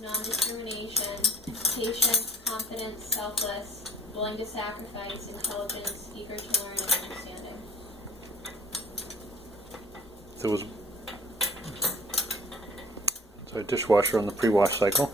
non-discrimination, patient, confident, selfless, willing to sacrifice, intelligence, eager to learn, and understanding. There was a dishwasher on the pre-wash cycle.